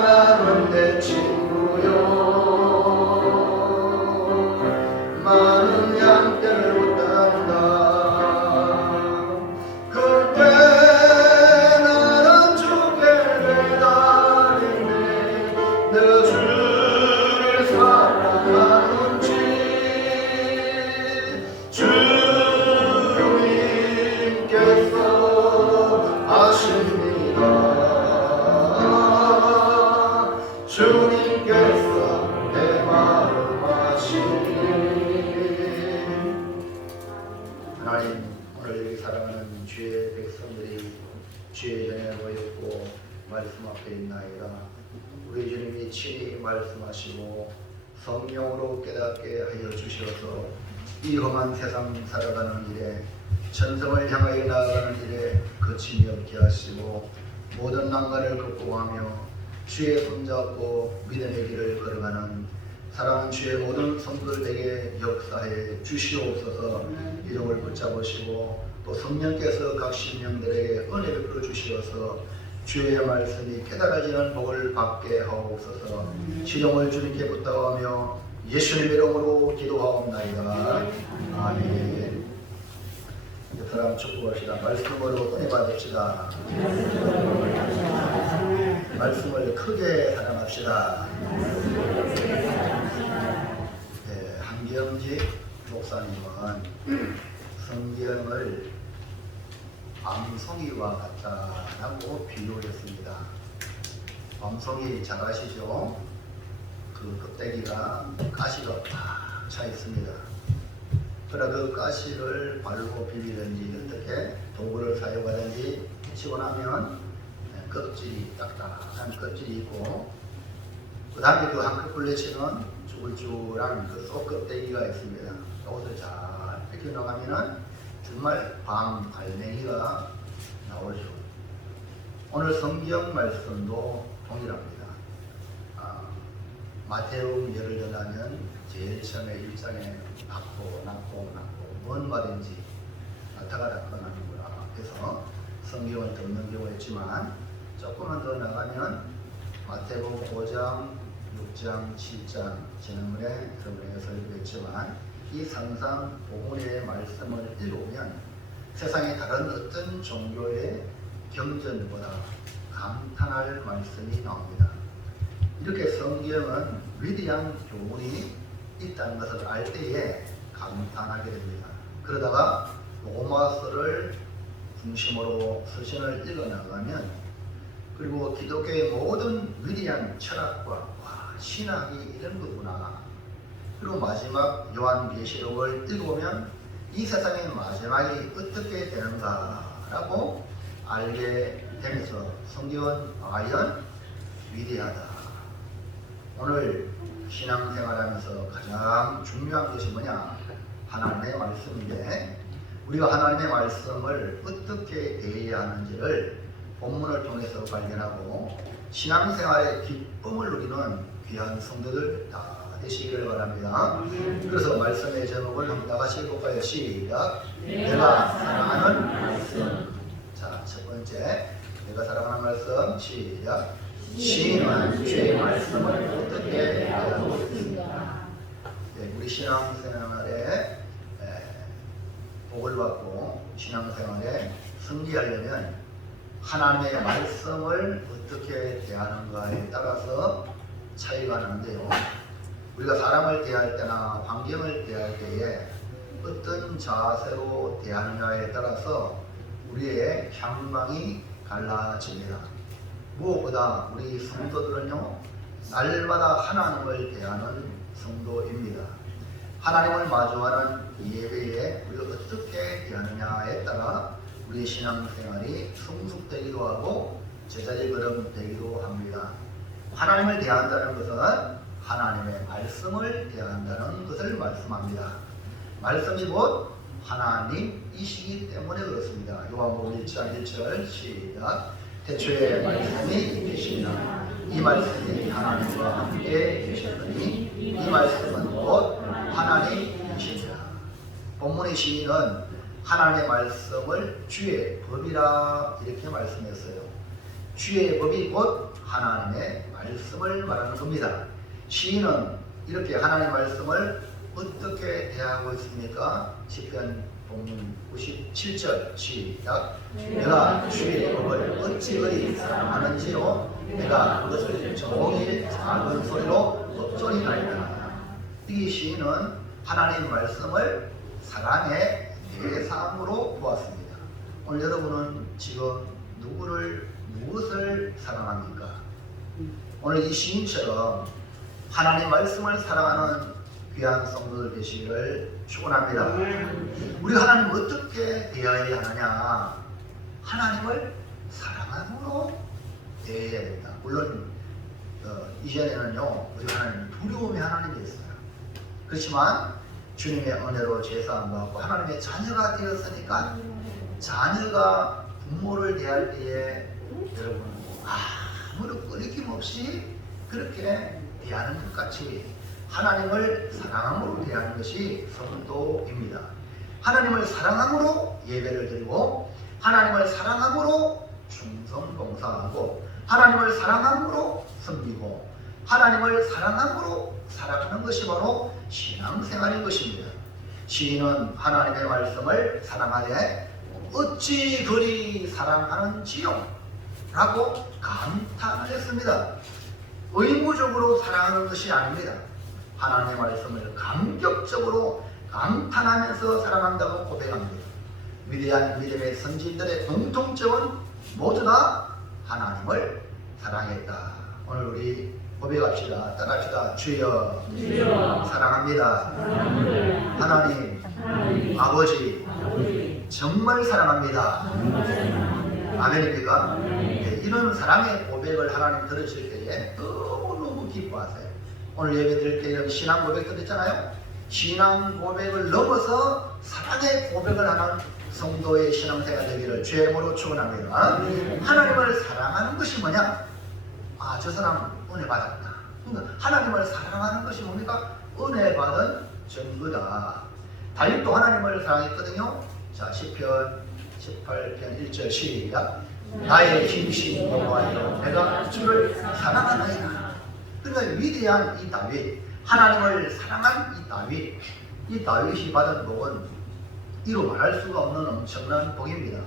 나는 내 친구요 많은 양떼를 딴다 그때 나는 주께 매달리네 내가 주를 사랑하는지 주님께서 아십니다 주님께서 내 마음 아시니 하나님 오늘 사랑하는 주의 백성들이 주의 전에 모였고 말씀 앞에 있나이다. 우리 주님이 친히 말씀하시고 성령으로 깨닫게 하여 주셔서 이 험한 세상 살아가는 일에 천성을 향하여 나아가는 일에 거침이 없게 하시고 모든 난관을 극복하며 주의 손잡고 믿음의 길을 걸어가는 사랑하는 주의 모든 성도들에게 역사해 주시옵소서. 이름을 붙잡으시고 또 성령께서 각 신령들에게 은혜 베풀어 주시어서 주의 말씀이 깨달아지는 복을 받게 하옵소서. 시종을 주님께 부탁하며 예수님의 이름으로 기도하옵나이다. 아멘. 옆 사람 축복합시다. 말씀으로 은혜 받읍시다. 말씀을 크게 사랑합시다. 네, 한경직 목사님은 성경을 밤송이와 같다라고 비유했습니다. 밤송이 잘 아시죠? 그 껍데기가 가시가 팍 차 있습니다. 그러나 그 가시를 바르고 비비든지 어떻게 도구를 사용하든지 치고 나면 껍질이 딱딱한 껍질이 있고 그 다음에 그 한꺼풀 내치는 쭈글쭈글한 그 속 껍데기가 있습니다. 이것을 잘 벗겨나가면은 정말 밤 알맹이가 나오죠. 오늘 성경 말씀도 동일합니다. 마태복음 예를 들자면 제일 처음에 1장에 낳고 뭔 말인지 나타가 나타나는구나 해서 성경을 듣는 경우가 있지만 조금만 더 나가면 마태복음 5장, 6장, 7장 지난번에 여러분에게 설교했지만 이 상상 복음의 말씀을 읽으면 세상의 다른 어떤 종교의 경전보다 감탄할 말씀이 나옵니다. 이렇게 성경은 위대한 교훈이 있다는 것을 알 때에 감탄하게 됩니다. 그러다가 로마서를 중심으로 서신을 읽어나가면 그리고 기독교의 모든 위대한 철학과 신학이 이런 거구나. 그리고 마지막 요한계시록을 읽으면 이 세상의 마지막이 어떻게 되는가라고 알게 되면서 성경은 과연 위대하다. 오늘 신앙생활하면서 가장 중요한 것이 뭐냐? 하나님의 말씀인데 우리가 하나님의 말씀을 어떻게 대해야 하는지를 본문을 통해서 발견하고 신앙생활의 기쁨을 누리는 귀한 성도들 다 되시기를 바랍니다. 그래서 말씀의 제목을 한번 다같이 읽어볼까요? 시작! 내가 사랑하는 말씀. 자, 첫 번째 내가 사랑하는 말씀 시작! 시인은 주의 말씀을 어떻게 알고 있습니까? 네, 우리 신앙생활에 복을 받고 신앙생활에 승리하려면 하나님의 말씀을 어떻게 대하는가에 따라서 차이가 나는데요. 우리가 사람을 대할 때나 환경을 대할 때에 어떤 자세로 대하느냐에 따라서 우리의 향망이 갈라집니다. 무엇보다 우리 성도들은요, 날마다 하나님을 대하는 성도입니다. 하나님을 마주하는 예배에 우리가 어떻게 대하느냐에 따라 우리 신앙생활이 성숙되기도 하고 제자리 걸음 되기도 합니다. 하나님을 대한다는 것은 하나님의 말씀을 대한다는 것을 말씀합니다. 말씀이 곧 하나님이시기 때문에 그렇습니다. 요한복음 1장 1절 시작! 태초에 말씀이 계시니라. 이 말씀이 하나님과 함께 계셨더니 이 말씀은 곧 하나님이시니라. 본문의 시인은 하나님의 말씀을 주의 법이라 이렇게 말씀했어요. 주의 법이 곧 하나님의 말씀을 말하는 겁니다. 시인은 이렇게 하나님의 말씀을 어떻게 대하고 있습니까? 시편 본문 97절 시작. 내가 주의 법을 어찌 그리 사랑하는지요. 내가 그것을 종일 작은 소리로 읊조리나이다. 이 시인은 하나님 말씀을 사랑의 대상으로 보았습니다. 오늘 여러분은 지금 무엇을 사랑합니까? 오늘 이 시인처럼 하나님 말씀을 사랑하는 귀한 성도들 되시기를 축원합니다. 우리가 하나님을 어떻게 대해야 하느냐? 하나님을 사랑함으로 대해야 된다. 물론 이전에는요 우리 하나님 두려움의 하나님이었어요. 그렇지만 주님의 은혜로 제사함 받고 하나님의 자녀가 되었으니까 자녀가 부모를 대할 때에 여러분 아무런 꺼리낌 없이 그렇게 대하는 것 같이 하나님을 사랑함으로 대하는 것이 성도입니다. 하나님을 사랑함으로 예배를 드리고 하나님을 사랑함으로 충성봉사하고 하나님을 사랑함으로 섬기고 하나님을 사랑함으로 살아가는 것이 바로 신앙생활인 것입니다. 시인은 하나님의 말씀을 사랑하되 어찌 그리 사랑하는지요? 라고 감탄을 했습니다. 의무적으로 사랑하는 것이 아닙니다. 하나님의 말씀을 감격적으로 감탄하면서 사랑한다고 고백합니다. 위대한 믿음의 선진들의 공통점은 모두 다 하나님을 사랑했다. 오늘 우리 고백합시다. 따라합시다. 주여, 사랑합니다. 하나님, 아버지, 정말 사랑합니다. 아멘입니까? 네, 이런 사랑의 고백을 하나님 들으실 때에 너무너무 기뻐하세요. 오늘 예배 드릴 때는 신앙 고백 드렸잖아요. 신앙 고백을 넘어서 사랑의 고백을 하는 성도의 신앙생활 되기를 주의 이름으로 축원합니다. 하나님을 사랑하는 것이 뭐냐? 저 사람 은혜 받았다. 그러니까 하나님을 사랑하는 것이 뭡니까? 은혜 받은 증거다. 다윗도 하나님을 사랑했거든요. 자, 시편 18편 1절 시작. 나의 힘이신 여호와여 내가 주를 사랑하나이다. 그러니까 위대한 이 다윗, 하나님을 사랑한 이 다윗이 받은 복은 이루 말할 수가 없는 엄청난 복입니다.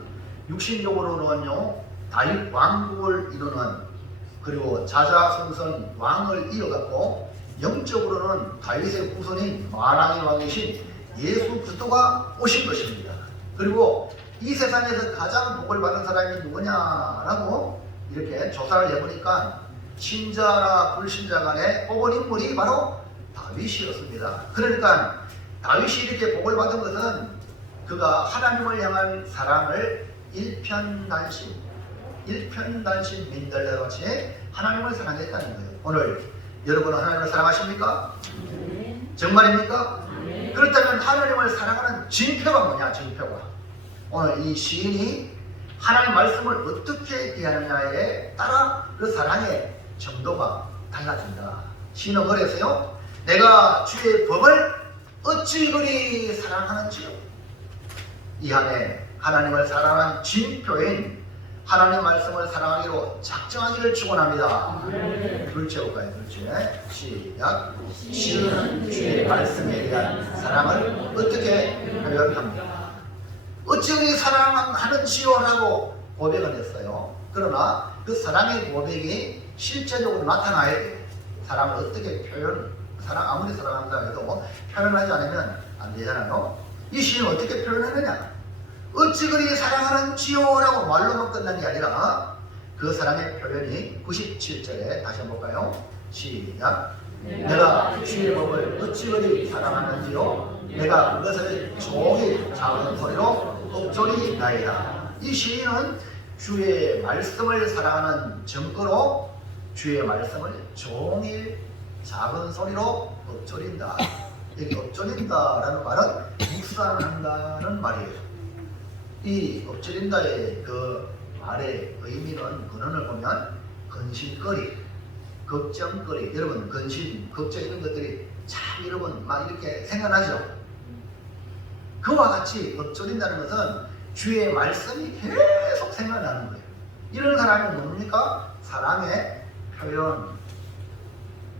육신적으로는요 다윗 왕국을 이루는 그리고 자자손손 왕을 이어갔고, 영적으로는 다윗의 후손인 만왕의 왕이신 예수 그리스도가 오신 것입니다. 그리고 이 세상에서 가장 복을 받은 사람이 누구냐라고 이렇게 조사를 해보니까 신자나 불신자 간에 뽑은 인물이 바로 다윗이었습니다. 그러니까 다윗이 이렇게 복을 받은 것은 그가 하나님을 향한 사랑을 일편단심 민들레같이 하나님을 사랑했다는 거예요. 오늘 여러분은 하나님을 사랑하십니까? 정말입니까? 그렇다면 하나님을 사랑하는 징표가 뭐냐? 징표가 오늘 이 시인이 하나님 말씀을 어떻게 대하느냐에 따라 그 사랑의 정도가 달라진다. 시인은 그래서요 내가 주의 법을 어찌 그리 사랑하는지요. 이 안에 하나님을 사랑하는 징표인 하나님 말씀을 사랑하기로 작정하기를 축원합니다. 둘째 볼까요? 둘째 시작. 시인은 주의 말씀에 대한 사랑을 어떻게 표현합니까? 어찌 그리 사랑하는지요? 라고 고백을 했어요. 그러나 그 사랑의 고백이 실제적으로 나타나야 돼요. 사랑을 어떻게 아무리 사랑한다 해도 표현하지 않으면 안 되잖아요. 이 시인은 어떻게 표현했느냐? 어찌 그리 사랑하는지요? 라고 말로만 끝난 게 아니라 그 사랑의 표현이 97절에 다시 한번 볼까요? 시작. 내가 주의 법을 어찌 그리 사랑하는지요? 내가 그것을 종일 작은 소리로 읊조리나이다. 이 시인은 주의 말씀을 사랑하는 증거로 주의 말씀을 종일 작은 소리로 읊조린다. 여기 읊조린다라는 말은 묵상한다는 말이에요. 이 엎드린다의 그 말의 의미는 근원을 보면 근심거리, 걱정거리, 여러분 근심, 걱정 이런 것들이 참 여러분 막 이렇게 생각나죠? 그와 같이 엎드린다는 것은 주의 말씀이 계속 생각나는 거예요. 이런 사람이 뭡니까? 사랑의 표현.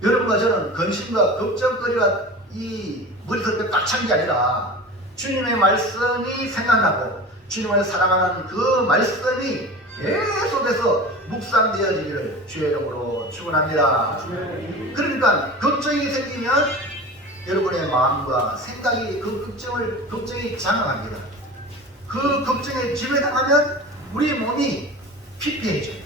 여러분과 저는 근심과 걱정거리가 이 머릿속에 꽉 찬 게 아니라 주님의 말씀이 생각나고 주님을 사랑하는 그 말씀이 계속해서 묵상되어지기를 주의 이름으로 축원합니다. 그러니까 걱정이 생기면 여러분의 마음과 생각이 그 걱정이 장악합니다. 그 걱정에 지배당하면 우리 몸이 피폐해져요.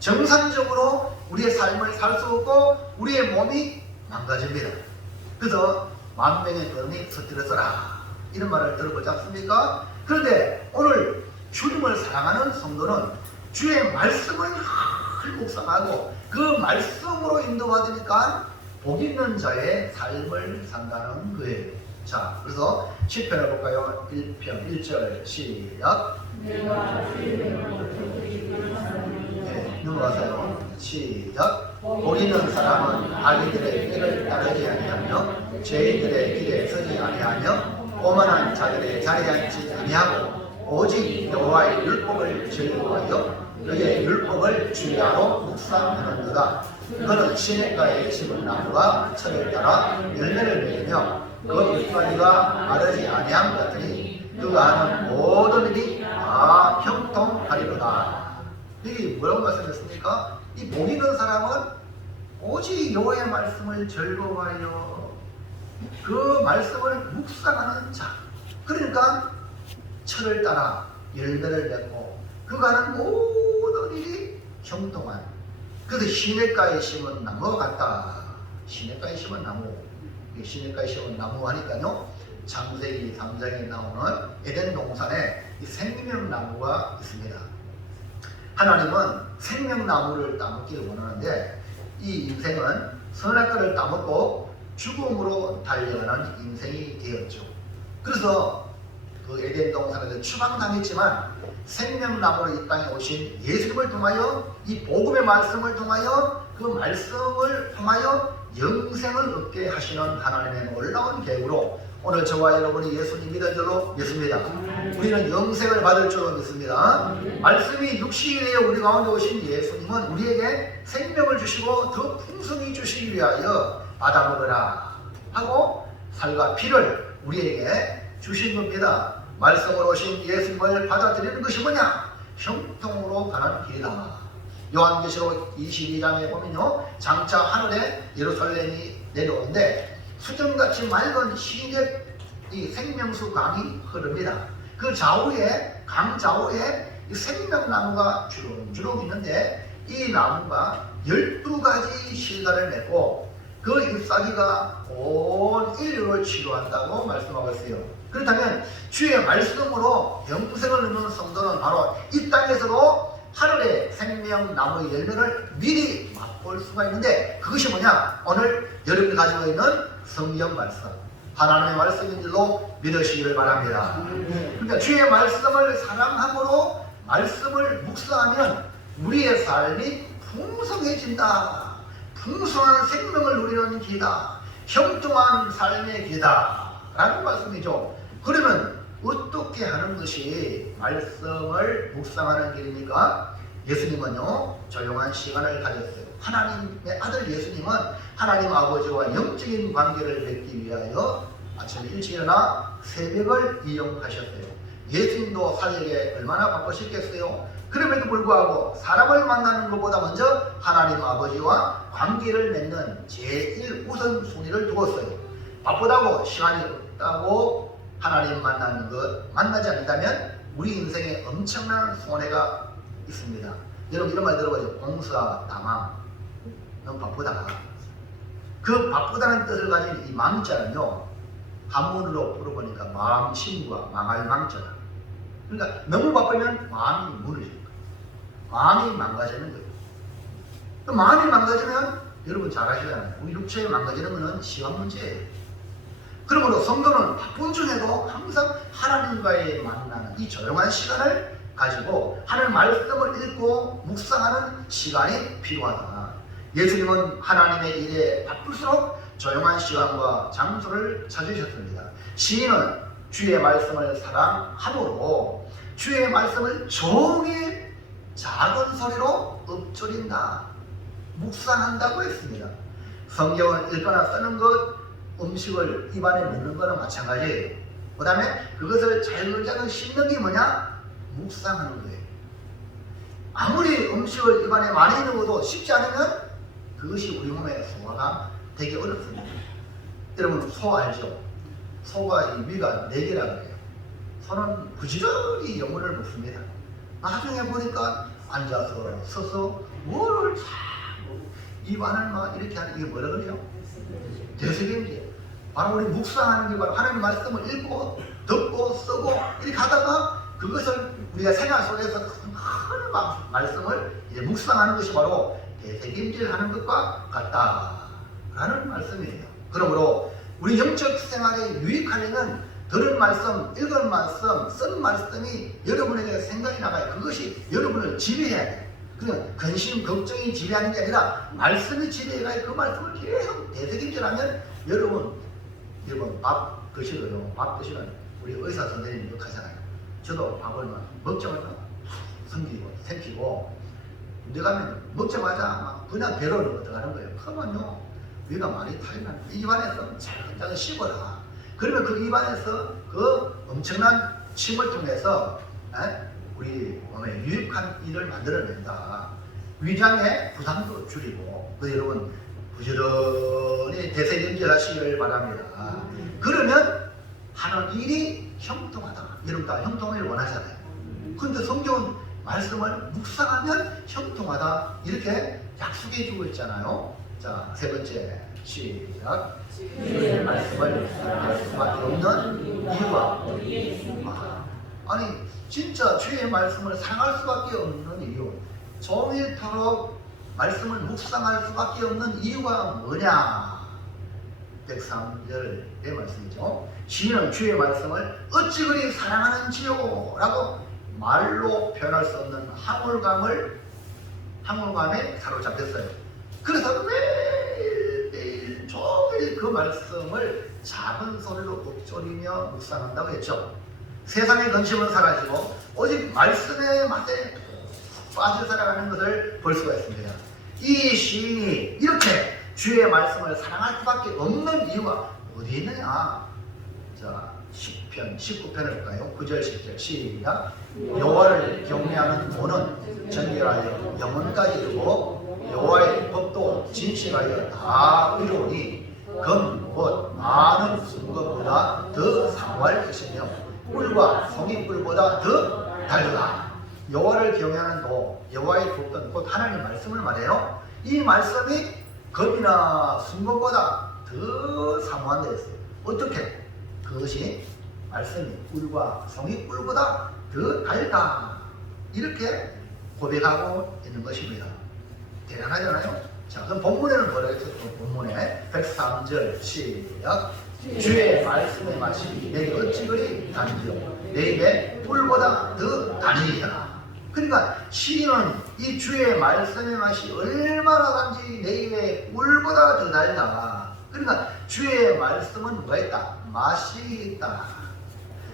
정상적으로 우리의 삶을 살 수 없고 우리의 몸이 망가집니다. 그래서 만병의 근원이 서툴러서라 이런 말을 들어보지 않습니까? 그런데 오늘 주님을 사랑하는 성도는 주의 말씀을 늘 묵상하고 그 말씀으로 인도받으니까 복 있는 자의 삶을 산다는 거예요. 자, 그래서 시편을 볼까요? 1편 1절 시작. 넘어가세요. 시작. 복 있는 사람은 악인들의 길을 따르지 아니하며 죄인들의 길에 서지 아니하며 오만한 자들의 자리에 앉지 아니하고 오직 여호와의 율법을 즐거워하여 그의 율법을 주야로 묵상하는도다. 그는 시냇가에 심은 나무가 철을 따라 열매를 맺으며 그 잎사귀가 마르지 아니함 같으니 그가 하는 모든 일이 다 형통하리로다. 이게 뭐라고 말씀했습니까? 이 복 있는 사람은 오직 여호와의 말씀을 즐거워하여 그 말씀을 묵상하는 자. 그러니까 철을 따라 열매를 맺고 그가 하는 모든 일이 형통한. 그래서 시냇가에 심은 나무 같다. 시냇가에 심은 나무. 시냇가에 심은 나무 하니까요. 창세기 3장에 나오는 에덴 동산에 이 생명나무가 있습니다. 하나님은 생명나무를 따먹기를 원하는데 이 인생은 선악과를 따먹고 죽음으로 달려가는 인생이 되었죠. 그래서 그 에덴 동산에서 추방당했지만 생명나무로 이 땅에 오신 예수님을 통하여 이 복음의 말씀을 통하여 그 말씀을 통하여 영생을 얻게 하시는 하나님의 놀라운 계획으로 오늘 저와 여러분이 예수님 믿은 줄로 믿습니다. 우리는 영생을 받을 줄로 믿습니다. 말씀이 육신이 되어 우리 가운데 오신 예수님은 우리에게 생명을 주시고 더 풍성히 주시기 위하여 받아먹으라 하고 살과 피를 우리에게 주신 겁니다. 말씀으로 오신 예수님을 받아들이는 것이 뭐냐? 형통으로 가는 길이다. 요한계시록 22장에 보면요, 장차 하늘에 예루살렘이 내려오는데 수정같이 맑은 시냇 이 생명수 강이 흐릅니다. 그 좌우에 강 좌우에 이 생명나무가 주렁주렁 있는데 이 나무가 12가지 실과를 맺고 그 잎사귀가 온 인류를 치료한다고 말씀하고 있어요. 그렇다면 주의 말씀으로 영생을 얻는 성도는 바로 이 땅에서도 하늘의 생명나무의 열매를 미리 맛볼 수가 있는데 그것이 뭐냐? 오늘 여러분이 가지고 있는 성경 말씀, 하나님의 말씀인 줄로 믿으시기를 바랍니다. 그러니까 주의 말씀을 사랑함으로 말씀을 묵상하면 우리의 삶이 풍성해진다. 풍성한 생명을 누리는 길이다. 형통한 삶의 길이다. 라는 말씀이죠. 그러면 어떻게 하는 것이 말씀을 묵상하는 길입니까? 예수님은요, 조용한 시간을 가졌어요. 하나님의 아들 예수님은 하나님 아버지와 영적인 관계를 맺기 위하여 아침 일찍 일어나 새벽을 이용하셨어요. 예수님도 사역에 얼마나 바쁘셨겠어요? 그럼에도 불구하고 사람을 만나는 것보다 먼저 하나님 아버지와 관계를 맺는 제1우선 순위를 두었어요. 바쁘다고 시간이 없다고 하나님 만나는 것 만나지 않는다면 우리 인생에 엄청난 손해가 있습니다. 여러분 이런 말 들어보죠. 공사다망. 너무 바쁘다. 그 바쁘다는 뜻을 가진 이 망자는요, 한문으로 풀어보니까 망신과 망할 망자다. 그러니까 너무 바쁘면 마음이 무너지는 거예요. 마음이 망가지는 거예요. 그 마음이 망가지면 여러분 잘 아시잖아요. 우리 육체에 망가지는 것은 시간 문제예요. 그러므로 성도는 바쁜 중에도 항상 하나님과의 만나는 이 조용한 시간을 가지고 하나님 말씀을 읽고 묵상하는 시간이 필요하다. 예수님은 하나님의 일에 바쁠수록 조용한 시간과 장소를 찾으셨습니다. 시인은 주의 말씀을 사랑함으로 주의 말씀을 종일 작은 소리로 읊조린다, 묵상한다고 했습니다. 성경을 읽거나 쓰는 것, 음식을 입안에 넣는 거는 마찬가지예요. 그 다음에 그것을 잘잘잘 씹는 게 뭐냐? 묵상하는 거예요. 아무리 음식을 입안에 많이 넣어도 씹지 않으면 그것이 우리 몸에 소화가 되게 어렵습니다. 여러분 소 알죠? 소가 이 위가 4개라 그래요. 소는 부지런히 영혼을 먹습니다. 나중에 보니까 앉아서 서서 뭐를 참 입안을 막 이렇게 하는 이게 뭐라 그래요? 대세경제. 바로 우리 묵상하는 게 바로 하나님 말씀을 읽고 듣고 쓰고 이렇게 하다가 그것을 우리가 생활 속에서 큰 말씀을 이제 묵상하는 것이 바로 대세김질 하는 것과 같다라는 말씀이에요. 그러므로 우리 영적 생활에 유익하려면 들은 말씀, 읽은 말씀, 쓴 말씀이 여러분에게 생각이 나가요. 그것이 여러분을 지배해야 돼요. 그냥 근심, 걱정이 지배하는 게 아니라 말씀이 지배해가요. 그 말씀을 계속 대세김질하면 여러분 밥 드시고요. 밥 드시면 우리 의사 선생님이 이렇게 하잖아요. 저도 밥을 먹자마자 삼키고 내가 가면 먹자마자 막 그냥 배로 들어가는 거예요. 그러면요 위가 많이 타이면 입안에서 작은 씹어라. 그러면 그 입안에서 그 엄청난 침을 통해서 우리 몸에 유익한 일을 만들어낸다. 위장의 부담도 줄이고 여러분 부지런히 대세경제하시기를 바랍니다. 그러면 하는 일이 형통하다. 여러분 다 형통을 원하잖아요. 그런데 성경은 말씀을 묵상하면 형통하다 이렇게 약속해 주고 있잖아요. 자, 3번째 시작. 주의 말씀을 묵상할 수밖에 없는 이유가 아니 진짜 주의 말씀을 사랑할 수밖에 없는 이유, 종일토록 말씀을 묵상할 수밖에 없는 이유가 뭐냐? 103절의 말씀이죠. 시인은 주의 말씀을 어찌 그리 사랑하는지요? 라고 말로 표현할 수 없는 항울감에 사로잡혔어요. 그래서 매일 종일 그 말씀을 작은 소리로 읊조리며 묵상한다고 했죠. 세상의 근심은 사라지고 오직 말씀의 맛에 빠져 살아가는 것을 볼 수가 있습니다. 이 시인이 이렇게 주의 말씀을 사랑할 수밖에 없는 이유가 어디 있느냐? 자, 10편, 19편을 볼까요? 9절, 10절 시작. 여호와를 경외하는 도는 정결하여 영혼까지 이르고 여호와의 법도 진실하여 다 이루니 검, 많은 순금보다 더 상할 것이며 꿀과 송이꿀보다 더 달다. 여호와를 경외하는 도, 여호와의 법도 곧 하나님의 말씀을 말해요. 이 말씀이 검이나 순금보다 더 사모한 데 있어요. 어떻게? 그것이 말씀이 꿀과 송이꿀보다 더 달다. 이렇게 고백하고 있는 것입니다. 대단하잖아요. 자, 그럼 본문에는 뭐라 했죠? 본문에 103절 시작. 주의 말씀의 맛이 내게 어찌 그리 단지요 내 입에 꿀보다 더 단이라. 그러니까 시인은 이 주의 말씀의 맛이 얼마나 단지 내 입에 꿀보다 더 달다. 그러니까 주의 말씀은 뭐가 있다? 맛이 있다.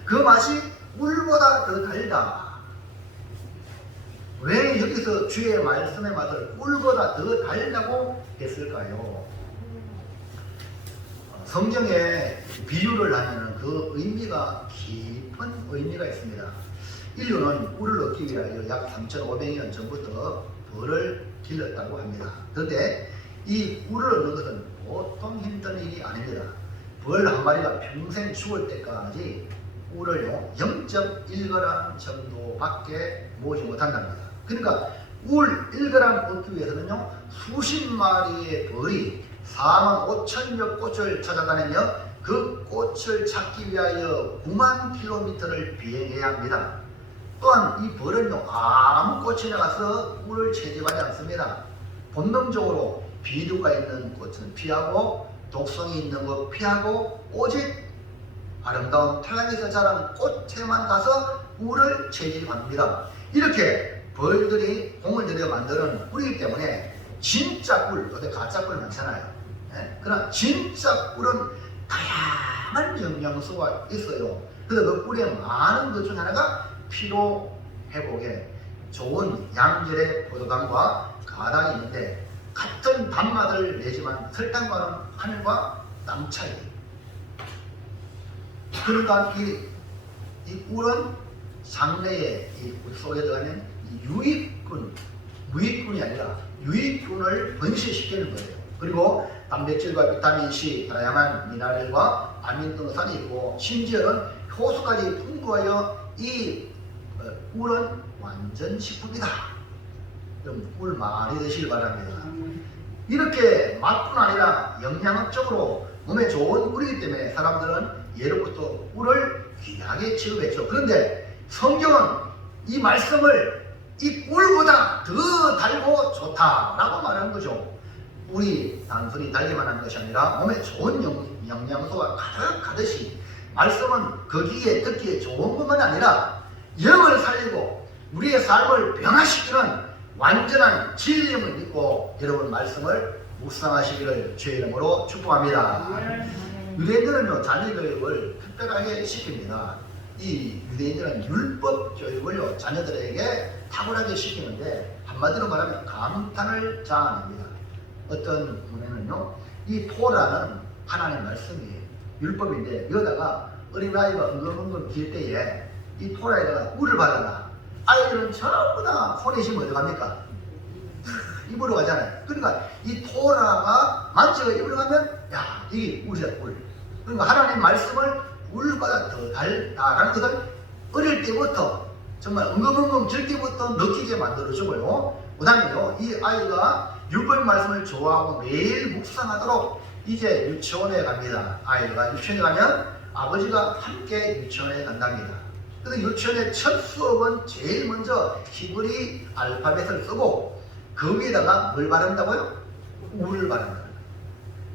그 맛이 꿀보다 더 달다. 왜 여기서 주의 말씀의 맛을 꿀보다 더 달다고 했을까요? 성경에 비유를 하면 그 의미가 깊은 의미가 있습니다. 인류는 꿀을 얻기 위하여 약 3,500년 전부터 벌을 길렀다고 합니다. 그런데 이 꿀을 얻는 것은 보통 힘든 일이 아닙니다. 벌 한 마리가 평생 죽을 때까지 꿀을 0.1g 정도밖에 모으지 못한답니다. 그러니까 꿀 1g 얻기 위해서는요 수십 마리의 벌이 45,000여 꽃을 찾아다니며 그 꽃을 찾기 위하여 9만 킬로미터를 비행해야 합니다. 또한 이 벌은요 아무 꽃이나 가서 꿀을 채집하지 않습니다. 본능적으로 비두가 있는 꽃은 피하고 독성이 있는 것 피하고 오직 아름다운 태양에서 자란 꽃에만 가서 꿀을 채집합니다. 이렇게 벌들이 공을 들여 만드는 꿀이기 때문에 진짜 꿀, 어디 가짜 꿀 많잖아요. 그러나 진짜 꿀은 다양한 영양소가 있어요. 그래서 그 꿀에 많은 것 중 하나가 피로 회복에 좋은 양질의 포도당과 가당이 있는데 같은 단맛을 내지만 설탕과는 하늘과 땅 차이. 그러니까 이 꿀은 장내에 이 꿀 속에 들어가는 유익균, 무익균이 아니라 유익균을 번식시키는 거예요. 그리고 단백질과 비타민C, 다양한 미네랄과 아미노산이 있고 심지어는 효소까지 풍부하여 이 꿀은 완전 식품이다. 그럼 꿀 많이 드시길 바랍니다. 이렇게 맛뿐 아니라 영양학적으로 몸에 좋은 꿀이기 때문에 사람들은 예로부터 꿀을 귀하게 취급했죠. 그런데 성경은 이 말씀을 이 꿀보다 더 달고 좋다라고 말하는 거죠. 꿀이 단순히 달기만 한 것이 아니라 몸에 좋은 영양소가 가득하듯이 말씀은 거기에 듣기에 좋은 것만 아니라 영을 살리고 우리의 삶을 변화시키는 완전한 진리임을 믿고 여러분 말씀을 묵상하시기를 주의 이름으로 축복합니다. 유대인들은요 자녀 교육을 특별하게 시킵니다. 이 유대인들은 율법 교육을요 자녀들에게 탁월하게 시키는데 한마디로 말하면 감탄을 자아냅니다. 어떤 분에는요 이 토라는 하나님의 말씀이에요. 율법인데 여기다가 어린아이가 엉금엉금 길 때에 이 토라에다가 꿀을 발라라. 아이들은 전부 다 손에 어디 갑니까? 입으로 가잖아요. 그러니까 이 토라가 만지고 입으로 가면 야 이게 꿀이다 꿀. 그러니까 하나님 말씀을 꿀보다 더 달다라는 것을 어릴 때부터 정말 엉금엉금 질 때부터 느끼게 만들어주고요. 그 다음에요 이 아이가 율법 말씀을 좋아하고 매일 묵상하도록 이제 유치원에 갑니다. 아이가 유치원에 가면 아버지가 함께 유치원에 간답니다. 그래서 유치원의 첫 수업은 제일 먼저 히브리 알파벳을 쓰고 그 위에다가 뭘 바른다고요? 꿀을 바른다.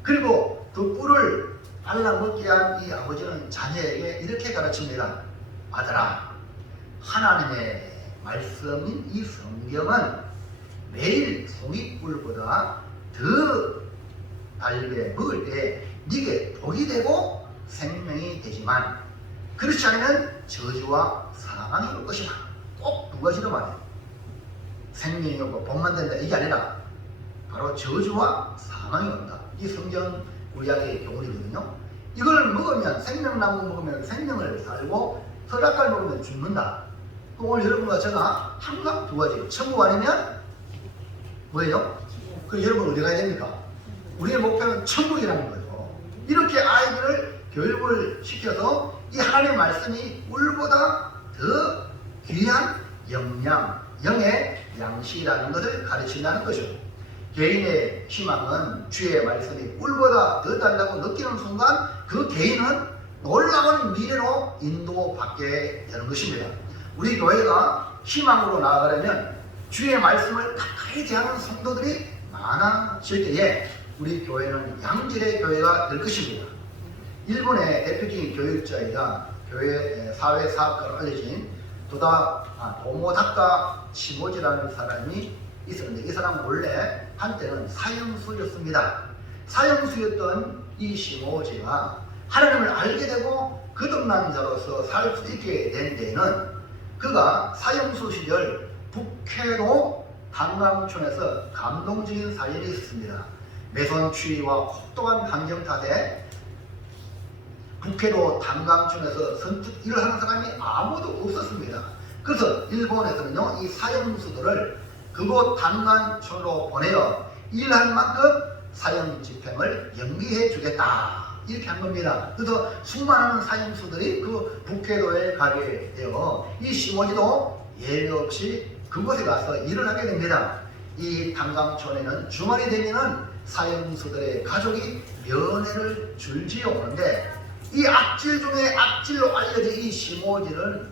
그리고 그 꿀을 발라먹게 한 이 아버지는 자녀에게 이렇게 가르칩니다. 아들아, 하나님의 말씀인 이 성경은 매일 송이꿀보다 더 달게 먹을 때 네게 복이 되고 생명이 되지만 그렇지 않으면 저주와 사망이 올 것이다. 꼭 두 가지로 말해요. 생명이 오고 복만 된다 이게 아니라 바로 저주와 사망이 온다. 이 성경 구약의 교훈이거든요. 이걸 먹으면 생명나무 먹으면 생명을 살고 설악갈 먹으면 죽는다. 오늘 여러분과 제가 항상 두 가지. 천국 아니면 뭐예요? 그 여러분 어디 가야 됩니까? 우리의 목표는 천국이라는 거죠. 이렇게 아이들을 교육을 시켜서 이 하나님의 말씀이 꿀보다 더 귀한 영양, 영의 양식이라는 것을 가르친다는 거죠. 개인의 희망은 주의 말씀이 꿀보다 더 달라고 느끼는 순간 그 개인은 놀라운 미래로 인도받게 되는 것입니다. 우리 교회가 희망으로 나아가려면 주의 말씀을 가까이 대하는 성도들이 많아질 때에 우리 교회는 양질의 교회가 될 것입니다. 일본의 대표적인 교육자이자 교회 사회사학가로 알려진 도모다카 시모지라는 사람이 있었는데 이 사람은 원래 한때는 사형수였습니다. 사형수였던 이 시모지가 하나님을 알게 되고 거듭난 자로서 살 수 있게 된 데에는 그가 사형수 시절 북해도 단강촌에서 감동적인 사연이 있었습니다. 매선 추위와 혹독한 환경 탓에 북해도 단강촌에서 선뜻 일을 하는 사람이 아무도 없었습니다. 그래서 일본에서는요 이 사형수들을 그곳 단강촌으로 보내어 일한 만큼 사형 집행을 연기해 주겠다 이렇게 한 겁니다. 그래서 수많은 사형수들이 그 북해도에 가게 되어 이 시모지도 예외 없이 그곳에 가서 일을 하게 됩니다. 이 단강촌에는 주말이 되면은 사형수들의 가족이 면회를 줄지어 오는데 이 악질 중에 악질로 알려진 이 시모지는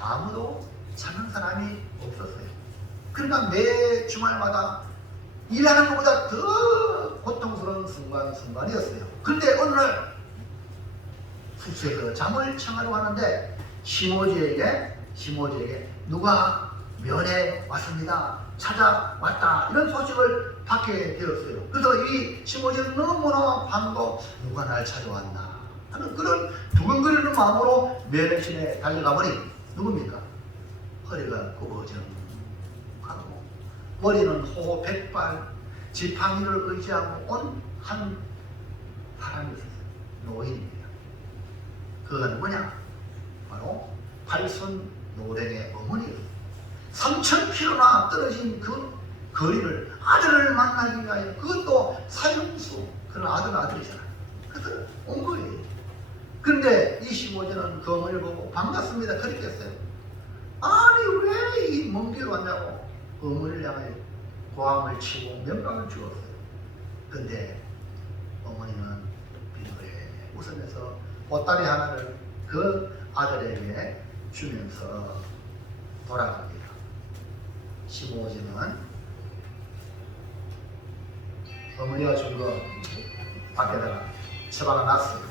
아무도 찾는 사람이 없었어요. 그러니까 매 주말마다 일하는 것보다 더 고통스러운 순간이었어요. 그런데 어느 날 숙소에서 잠을 청하러 가는데 시모지에게 누가 면회 왔습니다. 찾아왔다. 이런 소식을 받게 되었어요. 그래서 이 시모지는 너무나 반가워 누가 날 찾아왔나 하는 그런 두근거리는 마음으로 면회실에 달려가 보니 누굽니까? 허리가 굽어져 머리는 호 백발, 지팡이를 의지하고 온 한 사람이 있었어요. 노인입니다. 그건 뭐냐? 바로 팔순 노랭의 어머니였어요. 3,000km나 떨어진 그 거리를 아들을 만나기 위하여, 그것도 사형수, 그런 아들이잖아요. 그래서 온 거예요. 그런데 이 시모제는 그 어머니를 보고 반갑습니다 그랬겠어요? 아니 왜 이 먼 길 왔냐고 그 어머니를 향하여 고함을 치고 명감을 주었어요. 근데 어머니는 비둘에 웃으면서 보따리 하나를 그 아들에게 주면서 돌아갑니다. 시모제는 어머니가 준 거 밖에다가 처박아 놨어요.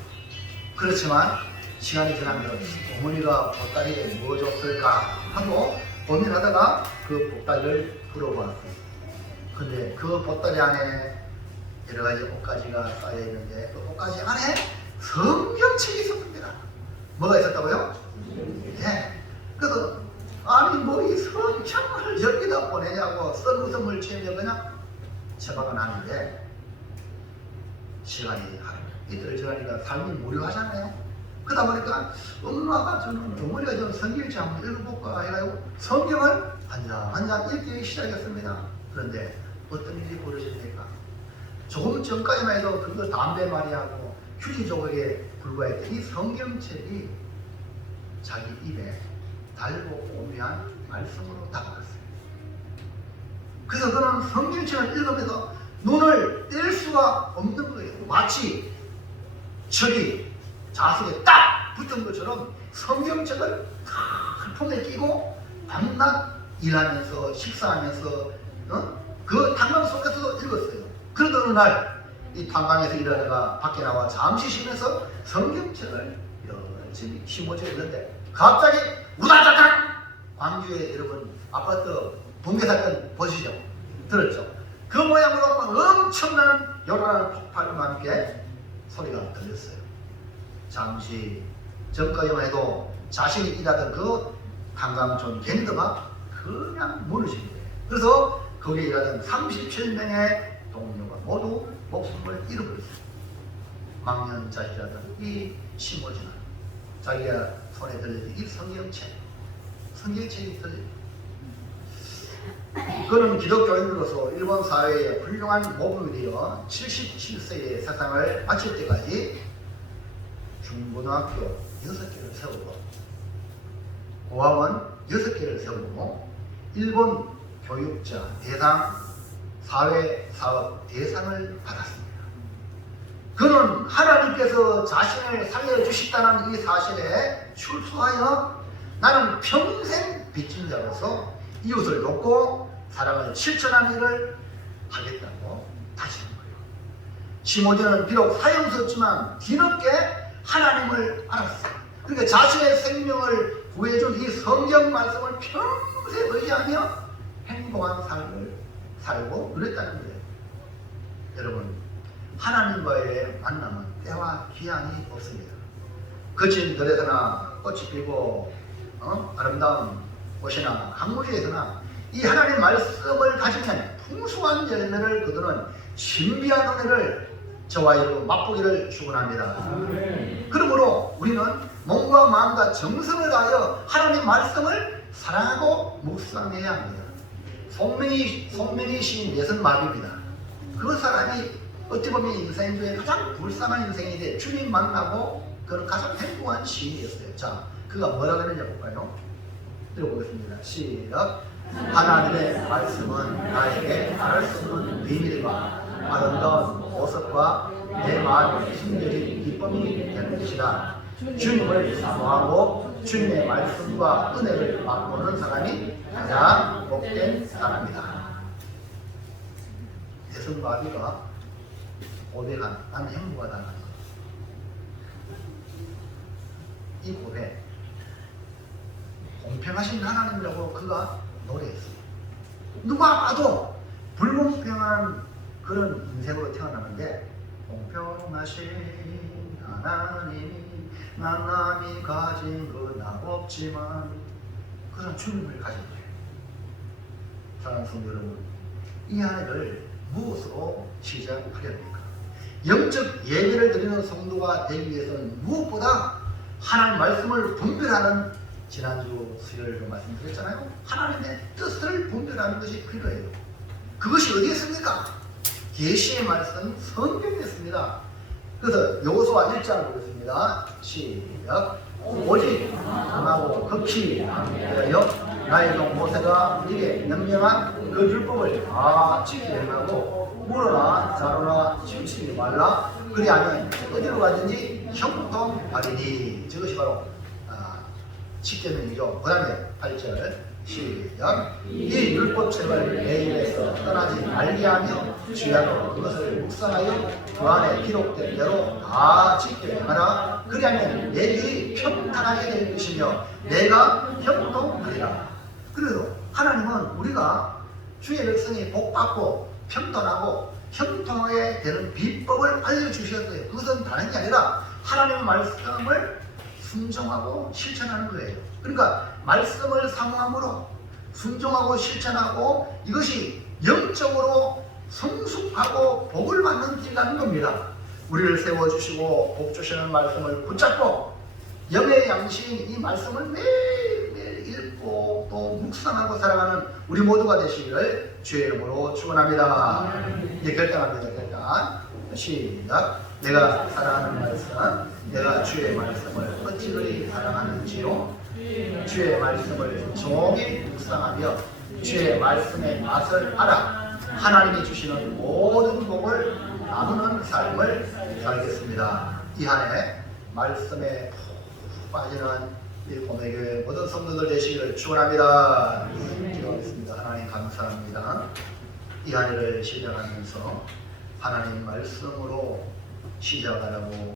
그렇지만 시간이 지나면 어머니가 보따리에 뭐 줬을까 하고 고민하다가 그 보따리를 풀어보았어요. 근데 그 보따리 안에 여러 가지 옷가지가 쌓여 있는데 그 옷가지 안에 성경책이 있었습니다. 뭐가 있었다고요? 네. 그래서 아니 뭐 이 성경을 여기다 보내냐고 썰무성을 치며 그냥 처박아 놨는데 시간이 이틀 지나니까 삶이 무료하잖아요. 그러다 보니까 엄마가 저는 어머니가 좀 성경책 한번 읽어볼까 해가지고 성경을 한 장 한 장 읽기 시작했습니다. 그런데 어떤 일이 벌어집니까? 조금 전까지만 해도 그거 담배 마리하고 휴지 조각에 불과했던 이 성경책이 자기 입에 달고 오묘한 말씀으로 다가갔어요. 그래서 그는 성경책을 읽으면서 눈을 뗄 수가 없는 거예요. 마치 철이 자석에 딱 붙은 것처럼 성경책을 탁 품에 끼고 밤낮 일하면서 식사하면서 그 탄광 속에서도 읽었어요. 그러던 어느 날 이 탄광에서 일하다가 밖에 나와 잠시 쉬면서 성경책을 열심히 심어져 있는데 갑자기 우다다닥 광주에 여러분 아파트 붕괴 사건 보시죠? 들었죠? 그 모양으로 엄청난 요란한 폭발과 함께 소리가 들렸어요. 잠시 전까지만 해도 자신이 일하던 그 탄광촌 밴드가 그냥 무너진 거예요. 그래서 거기에 일하던 37명의 동료가 모두 목숨을 잃어버렸어요. 망년자시라던 이 시모지는 자기가 손에 들린 이 성경책이 들려요. 그는 기독교인으로서 일본 사회에 훌륭한 모범이 되어 77세의 세상을 마칠 때까지 중고등학교 6개를 세우고 고학원 6개를 세우고 일본 교육자 대상 사회사업 대상을 받았습니다. 그는 하나님께서 자신을 살려주셨다는 이 사실에 출소하여 나는 평생 빚진 자로서 이웃을 돕고 사랑을 실천하는 일을 하겠다고 다시는 거예요. 시모제는 비록 사형수였지만 뒤늦게 하나님을 알았어요. 그러니까 자신의 생명을 구해준 이 성경 말씀을 평생 의지하며 행복한 삶을 살고 그랬다는 거예요. 여러분, 하나님과의 만남은 때와 기한이 없습니다. 거친 들에서나 꽃이 피고 아름다운 곳이나 강물에서나 이 하나님의 말씀을 가지면 풍성한 열매를 거두는 신비한 은혜를 저와 여러분 맛보기를 축원합니다. 그러므로 우리는 몸과 마음과 정성을 다하여 하나님 말씀을 사랑하고 묵상해야 합니다. 송명희 시인 예선마비입니다. 그 사람이 어찌 보면 인생 중에 가장 불쌍한 인생인데 주님 만나고 그는 가장 행복한 시인이었어요. 자, 그가 뭐라 그랬냐 볼까요? 읽어보겠습니다. 시작. 하나님의 말씀은 나에게 말할 수 없는 비밀과 아름다운 보석과 내 마음의 숨겨진 기쁨이 되는 것이다. 주님을 사모하고 주님의 말씀과 은혜를 맛보는 사람이 가장 복된 사람이다. 예선마비가 고백한 나는 행복하다는 이 고백, 공평하신 하나님이라고 그가 노래했어요. 누가 봐도 불공평한 그런 인생으로 태어나는데 공평하신 하나님이 난 남이 가진 건 없지만 그런 주님을 가진 거예요. 사랑하는 성도 여러분, 이 한 해를 무엇으로 시작하려 합니까? 영적 예배를 드리는 성도가 되기 위해서는 무엇보다 하나님 말씀을 분별하는, 지난주 수요일도 말씀드렸잖아요. 하나님의 뜻을 분별하는 것이 필요해요. 그것이 어디에 있습니까? 계시의 말씀 성경에 있습니다. 그래서 여호수아 1장을 보겠습니다. 시작. 오직 강하고 극히 하여 나의 종 모세가 네게 명령한 그 율법을 다 지키게 하고 물어나 자로나 치우치지 말라. 그리하면 어디로 가든지 형통하리니. 저것이 바로 십계명이죠. 그 다음에 8절 시작. 이 율법책을 내 입에서 떠나지 말게 하며 주야로 그것을 묵상하여 그 안에 기록된 대로 다 지키게 하라. 그리하면 내 길이 평탄하게 될 것이며 내가 형통하리라. 그래도 하나님은 우리가 주의 백성이 복받고 평탄하고 형통하게 되는 비법을 알려주셨어요. 그것은 다른 게 아니라 하나님의 말씀을 순종하고 실천하는 거예요. 그러니까 말씀을 사모함으로 순종하고 실천하고 이것이 영적으로 성숙하고 복을 받는 길이라는 겁니다. 우리를 세워주시고 복 주시는 말씀을 붙잡고 영의 양식인 이 말씀을 매일매일 읽고 또 묵상하고 살아가는 우리 모두가 되시기를 주의 이름으로 축원합니다. 이제 결단합니다. 결단. 시작. 내가 사랑하는 말씀, 내가 주의 말씀을 어찌 그리 사랑하는지요. 주의 말씀을 종일 묵상하며 주의 말씀의 맛을 알아 하나님이 주시는 모든 복을 나누는 삶을 살겠습니다. 이 한 해 말씀에 푹 빠지는 이 고매교회 모든 성도들 되시기를 축원합니다. 기도하겠습니다. 하나님 감사합니다. 이 한 해를 시작하면서 하나님 말씀으로 시작하라고